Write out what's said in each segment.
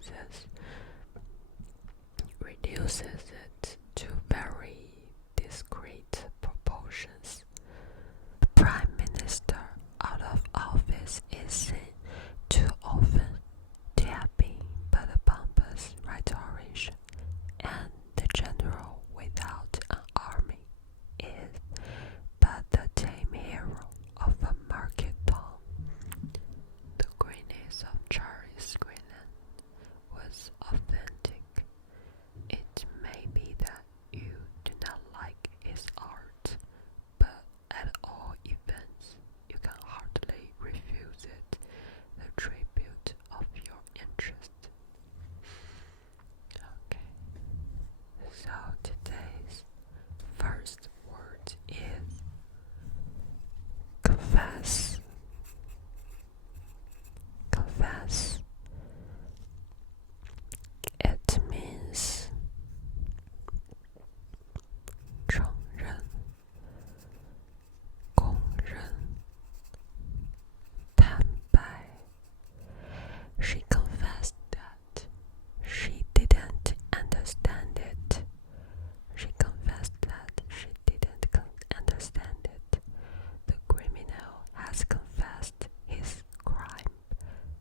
circumstances reduces it to very discrete proportions. The Prime Minister out of office is seen too often to have been but a pompous rhetorician, and the general without an army is but the tame hero of a market town. The greatness of Charlie Strickland was authentic. It may be that you do not like his art, but at all events you can hardly refuse it the tribute of your interest. Okay, so today's first word is confess. Confess. It means 承认、公认、坦白。She confessed that she didn't understand it. She confessed that she didn't understand it. The criminal has confessed his crime.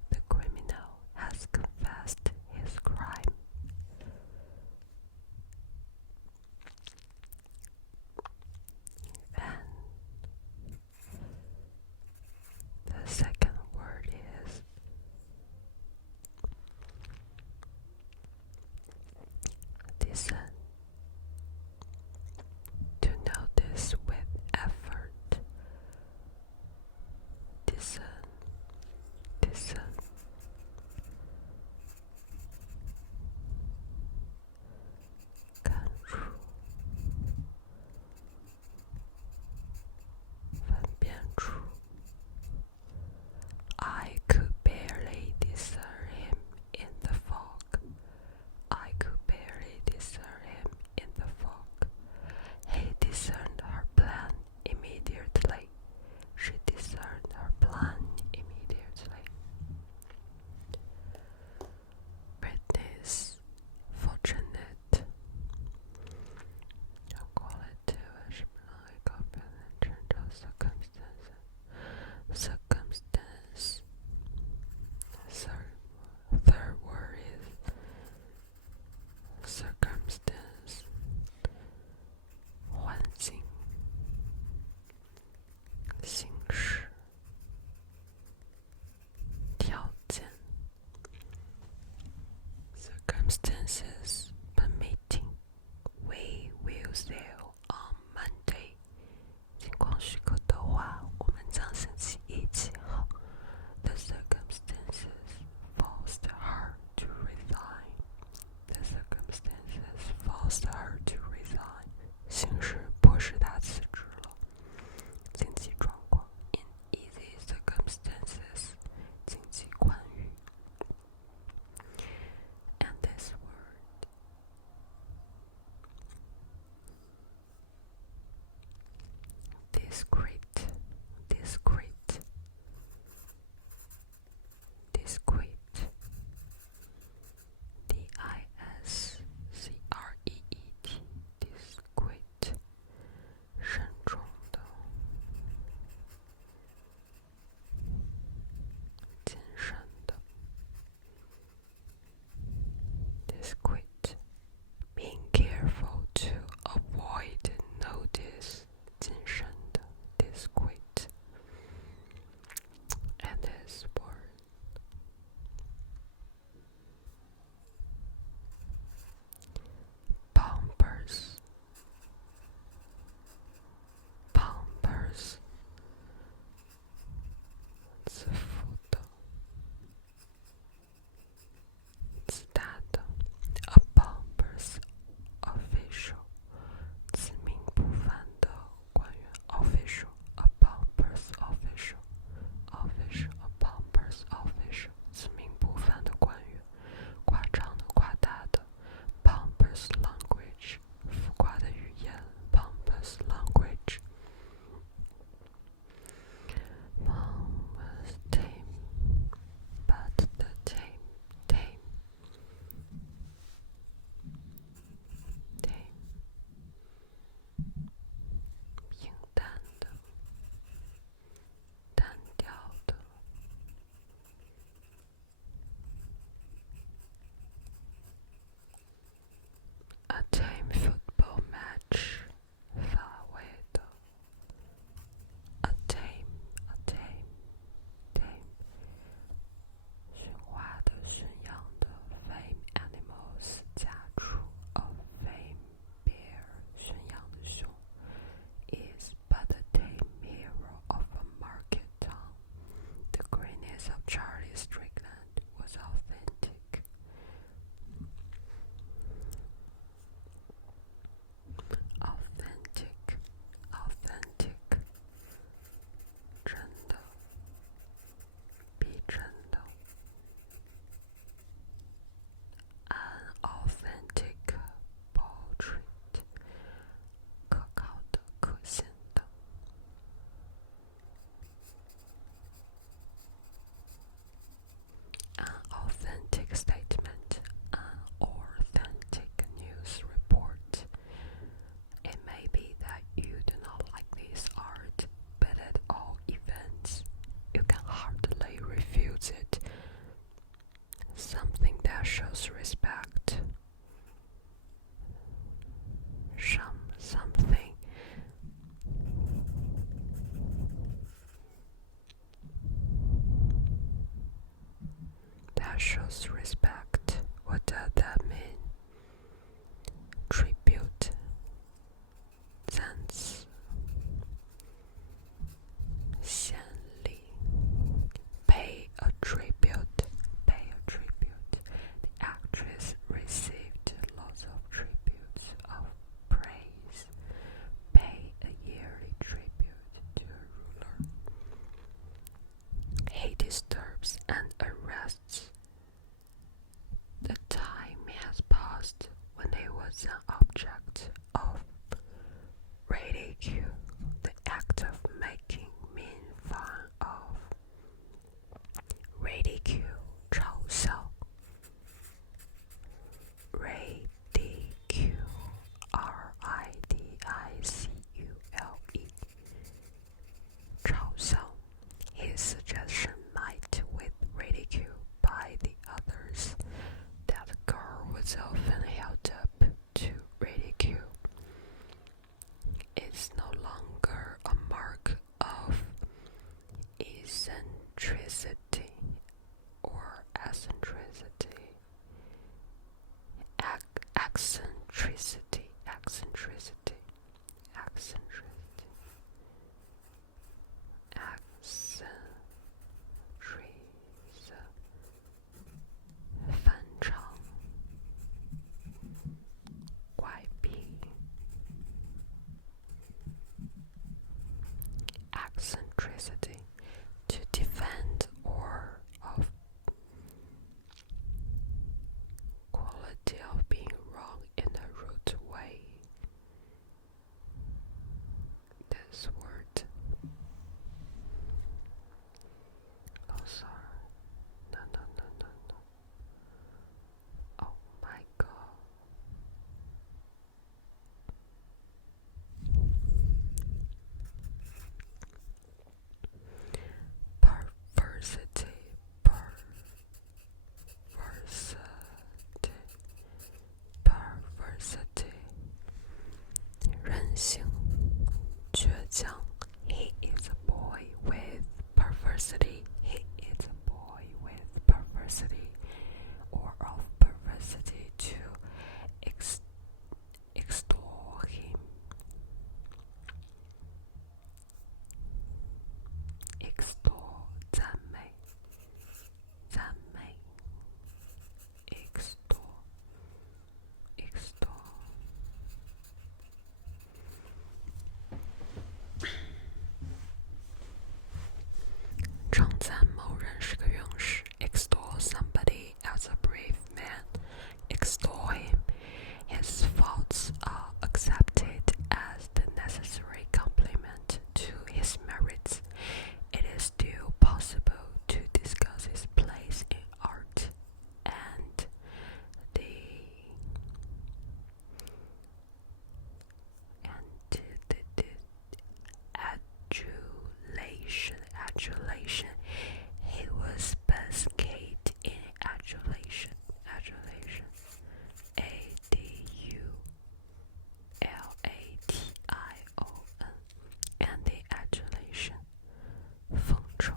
The criminal has confessed his crime. And the second word is discern. To notice with effort. Discern. Discern. 看出，分辨出。I could barely discern him in the fog. I could barely discern him in the fog. He discerned her plan immediately. She discerned her plan immediately. Witness, fortunate. 要过来对我是不能一个表现成着 circumstances. Circumstance. Third word is circumstance. 环境、形式、条件。Circumstances permitting, we will sail on Monday. 情况许可的话，我们将星期一起航。The circumstances forced her to resign. The circumstances forced her to resign. 形势迫使她辞职了。经济状况 in easy circumstances. 经济宽裕。And this word discrete, discrete, discrete, D-I-S-C-R-E-E-T, discrete, 慎重的，谨慎的。Discrete, being careful to avoid notice. 谨慎的 discrete. And this word pompous. Pompous. 自负的，自大的。A pompous official. 自命不凡的官员 official. A pompous official. Official. A pompous official. 自命不凡的官员，夸张的，夸大的。Pompous language. 浮夸的语言 pompous language. Pompous tame. But the tame shows respect. Something that shows respect. What does that mean? Tribute, 赞词，献礼 pay a tribute. The actress received lots of tributes of praise. Pay a yearly tribute to a ruler. He disturbs and arrests. The time has passed when he was an object of ridicule, the act of making mean fun of. Ridicule, 嘲笑。Ridicule, R-I-D-I-C-U-L-E, 嘲笑。His suggestion met with ridicule by the others. That girl was often held up to ridicule. It's no longer a mark of eccentricity or eccentricity. Eccentricity.反常，怪癖。Eccentricity, to defend or of quality of being wrong in a rude way. This word. Oh, sorry. No. Oh my god. Perversity. 任性，倔强。He is a boy with perversity. He is a boy with perversity, or of perversity, to extol him. Extol, 赞美。extol. 称赞某人是个勇士。Extol somebody as a brave man. Extol him. His faults are accepted as the necessary complement to his merits. It is still possible to discuss his place in art and the adulation. He was basket in adulation. A-D-U-L-A-T-I-O-N, and the adulation, 奉承.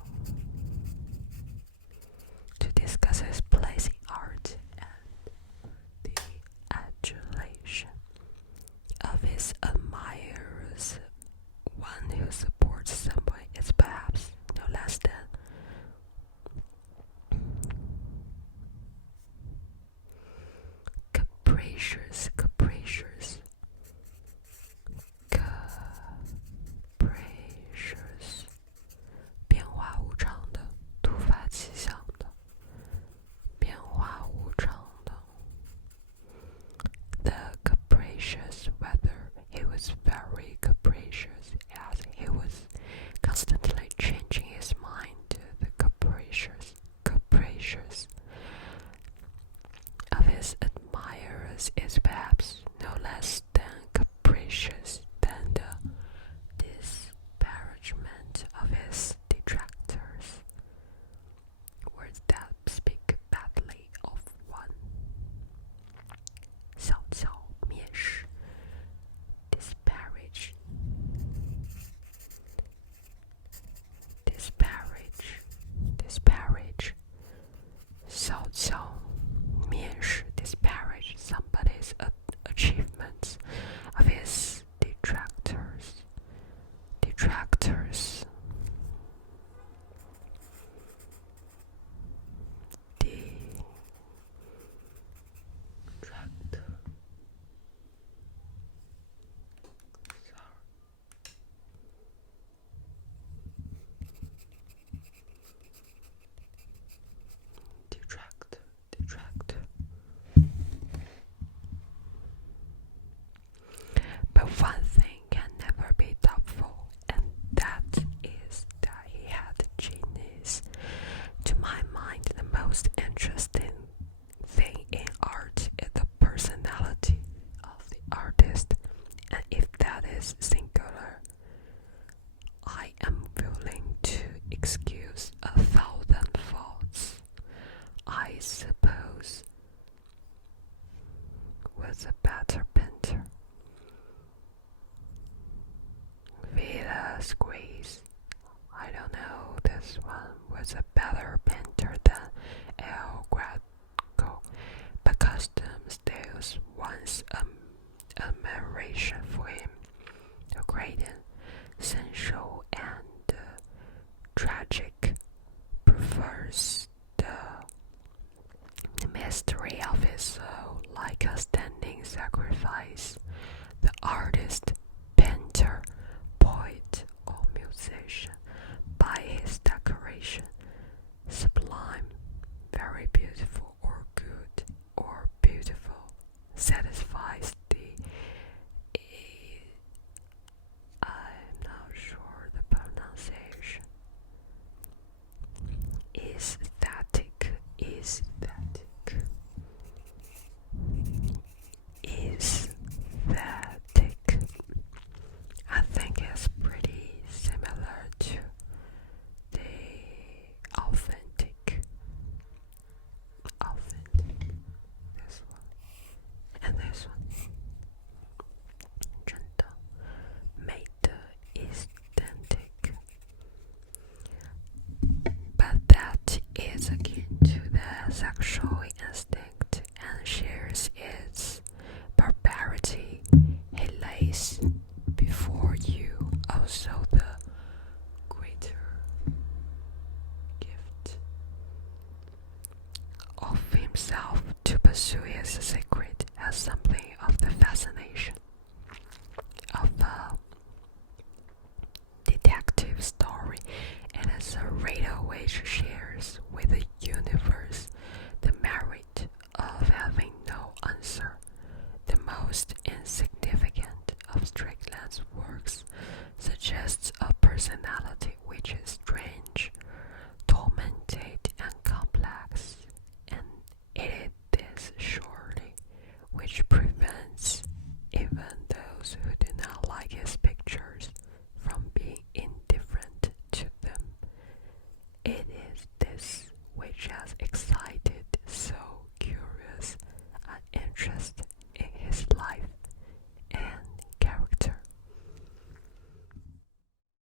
To discuss his place in art and the adulation of his admirers. One who supports someone is perhaps no less than capricious, 变化无常的，突发奇想的，变化无常的。The capricious weather, he was very capricious, as he was constantly changing his mind. The capricious of his admirers is perhaps no less than capricious than the disparagement of his detractors. Words that speak badly of one was a better painter. Velasquez, I don't know, this one was a better painter than El Greco, but customs still once admiration for him. The great and sensual and tragic prefers the mystery of his soul like a standing sacrifice. The artist, painter, poet, or musician, by his decoration, sublime, very beautiful, or good, or beautiful, satisfies the I'm not sure the pronunciation. Aesthetic. I think it's pretty similar to the authentic. This one and this one. 真的 made aesthetic. But that is akin to the sexual instinct and shares its barbarity. He lays before you also the greater gift of himself to pursue his secret as something of the fascination of a detective story, and as a reader which shares with the universe the merit of having no answer. The most insignificant of Strickland's works suggests a personality which is strange, tormented, and complex, and it is this surely which prevents even those who do not like his pictures from being indifferent to them. It is this which has excited so curious an interest